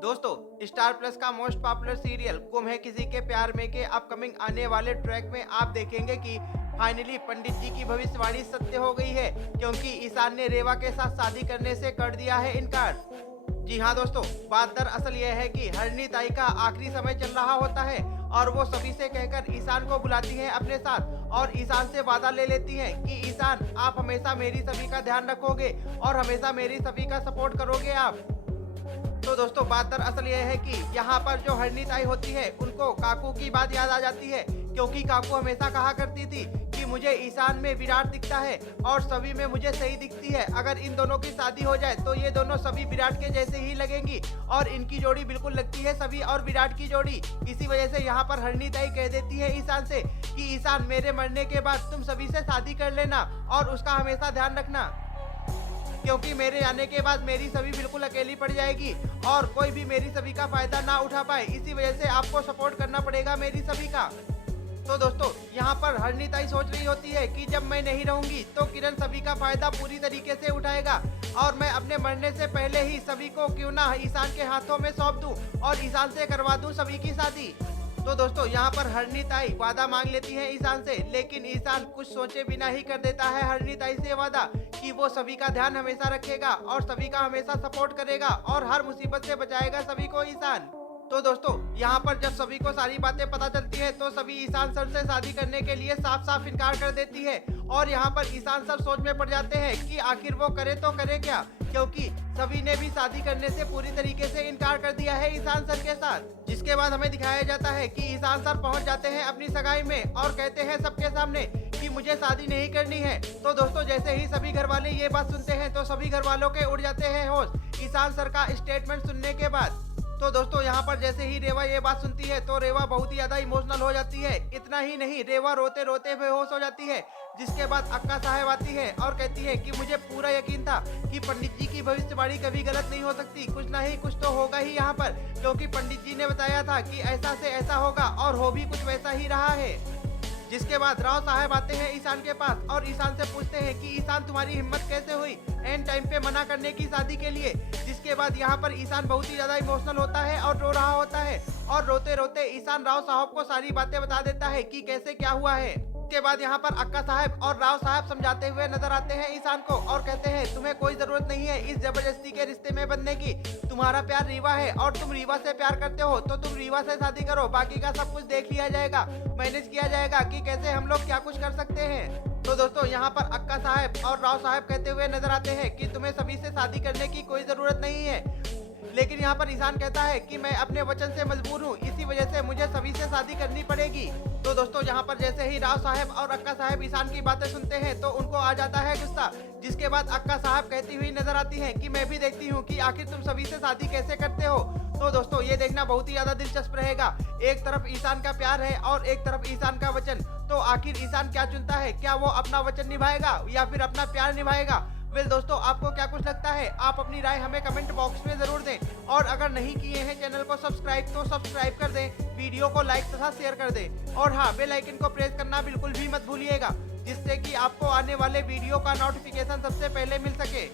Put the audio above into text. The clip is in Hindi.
दोस्तों, स्टार प्लस का मोस्ट पॉपुलर सीरियल गुम है किसी के प्यार में के अपकमिंग आने वाले ट्रैक में आप देखेंगे कि फाइनली पंडित जी की भविष्यवाणी सत्य हो गई है, क्योंकि ईशान ने रेवा के साथ शादी करने से कर दिया है इनकार। जी हाँ दोस्तों, बात दरअसल यह है कि हरणी ताई का आखिरी समय चल रहा होता है और वो सभी से कहकर ईशान को बुलाती हैं अपने साथ और ईशान से वादा ले लेती हैं कि ईशान, आप हमेशा मेरी सभी का ध्यान रखोगे और हमेशा मेरी सभी का सपोर्ट करोगे आप। तो दोस्तों, बात दरअसल यह है कि यहाँ पर जो हरणी ताई होती है उनको काकू की बात याद आ जाती है, क्योंकि काकू हमेशा कहा करती थी कि मुझे ईशान में विराट दिखता है और सभी में मुझे सही दिखती है। अगर इन दोनों की शादी हो जाए तो ये दोनों सभी विराट के जैसे ही लगेंगी और इनकी जोड़ी बिल्कुल लगती है सभी और विराट की जोड़ी। इसी वजह से यहाँ पर हरणी ताई कह देती है ईशान से कि ईशान, मेरे मरने के बाद तुम सभी से शादी कर लेना और उसका हमेशा ध्यान रखना, क्योंकि मेरे आने के बाद मेरी सभी बिल्कुल अकेली पड़ जाएगी और कोई भी मेरी सभी का फायदा ना उठा पाए। इसी वजह से आपको सपोर्ट करना पड़ेगा मेरी सभी का। तो दोस्तों, यहाँ पर हरणी ताई सोच रही होती है कि जब मैं नहीं रहूंगी तो किरण सभी का फायदा पूरी तरीके से उठाएगा और मैं अपने मरने से पहले ही सभी को क्यों ना ईशान के हाथों में सौंप दूं और ईशान से करवा दूं सभी की शादी। तो दोस्तों, यहाँ पर हरणी ताई वादा मांग लेती है ईशान से, लेकिन ईशान कुछ सोचे बिना ही कर देता है हरणी ताई से वादा कि वो सभी का ध्यान हमेशा रखेगा और सभी का हमेशा सपोर्ट करेगा और हर मुसीबत से बचाएगा सभी को ईशान। तो दोस्तों, यहाँ पर जब सभी को सारी बातें पता चलती है तो सभी ईशान सर से शादी करने के लिए साफ साफ इनकार कर देती है और यहाँ पर ईशान सर सोच में पड़ जाते हैं कि आखिर वो करे तो करे क्या, क्योंकि सभी ने भी शादी करने से पूरी तरीके से इनकार कर दिया है ईशान सर के साथ। जिसके बाद हमें दिखाया जाता है कि ईशान सर पहुंच जाते हैं अपनी सगाई में और कहते हैं सबके सामने कि मुझे शादी नहीं करनी है। तो दोस्तों, जैसे ही सभी घर वाले ये बात सुनते हैं तो सभी घर वालों के उड़ जाते हैं होश ईशान सर का स्टेटमेंट सुनने के बाद। तो दोस्तों, यहाँ पर जैसे ही रेवा ये बात सुनती है तो रेवा बहुत ही ज्यादा इमोशनल हो जाती है। इतना ही नहीं, रेवा रोते रोते बेहोश हो जाती है। जिसके बाद अक्का साहब आती है और कहती है कि मुझे पूरा यकीन था कि पंडित जी की भविष्यवाणी कभी गलत नहीं हो सकती, कुछ ना ही कुछ तो होगा ही यहाँ पर, क्योंकि पंडित जी ने बताया था कि ऐसा से ऐसा होगा और हो भी कुछ वैसा ही रहा है। जिसके बाद राव साहब आते हैं ईशान के पास और ईशान से पूछते हैं कि ईशान, तुम्हारी हिम्मत कैसे हुई एंड टाइम पे मना करने की शादी के लिए। जिसके बाद यहाँ पर ईशान बहुत ही ज्यादा इमोशनल होता है और रो रहा होता है और रोते रोते ईशान राव साहब को सारी बातें बता देता है कि कैसे क्या हुआ है। के बाद यहाँ पर अक्का साहब और राव साहब समझाते हुए नजर आते हैं ईशान को और कहते हैं तुम्हें कोई जरूरत नहीं है इस जबरदस्ती के रिश्ते में बंधने की। तुम्हारा प्यार रीवा है और तुम रीवा से प्यार करते हो तो तुम रीवा से शादी करो, बाकी का सब कुछ देख लिया जाएगा, मैनेज किया जाएगा कि कैसे हम लोग क्या कुछ कर सकते हैं। तो दोस्तों, यहाँ पर अक्का साहब और राव साहब कहते हुए नजर आते हैं कि तुम्हें सभी से शादी करने की कोई जरूरत नहीं है, लेकिन यहाँ पर ईशान कहता है कि मैं अपने वचन से मजबूर हूँ, इसी वजह से मुझे सभी से शादी करनी पड़ेगी। तो दोस्तों, यहाँ पर जैसे ही राव साहब और अक्का साहब ईशान की बातें सुनते हैं तो उनको आ जाता है गुस्सा। जिसके बाद अक्का साहब कहती हुई नजर आती हैं कि मैं भी देखती हूँ कि आखिर तुम सभी से शादी कैसे करते हो। तो दोस्तों, ये देखना बहुत ही ज्यादा दिलचस्प रहेगा। एक तरफ ईशान का प्यार है और एक तरफ ईशान का वचन, तो आखिर ईशान क्या चुनता है, क्या वो अपना वचन निभाएगा या फिर अपना प्यार निभाएगा। वेल दोस्तों, आपको क्या कुछ लगता है, आप अपनी राय हमें कमेंट बॉक्स में जरूर दें और अगर नहीं किए हैं चैनल को सब्सक्राइब तो सब्सक्राइब कर दें, वीडियो को लाइक तथा शेयर कर दें और हाँ, बेल आइकन को प्रेस करना बिल्कुल भी मत भूलिएगा, जिससे कि आपको आने वाले वीडियो का नोटिफिकेशन सबसे पहले मिल सके।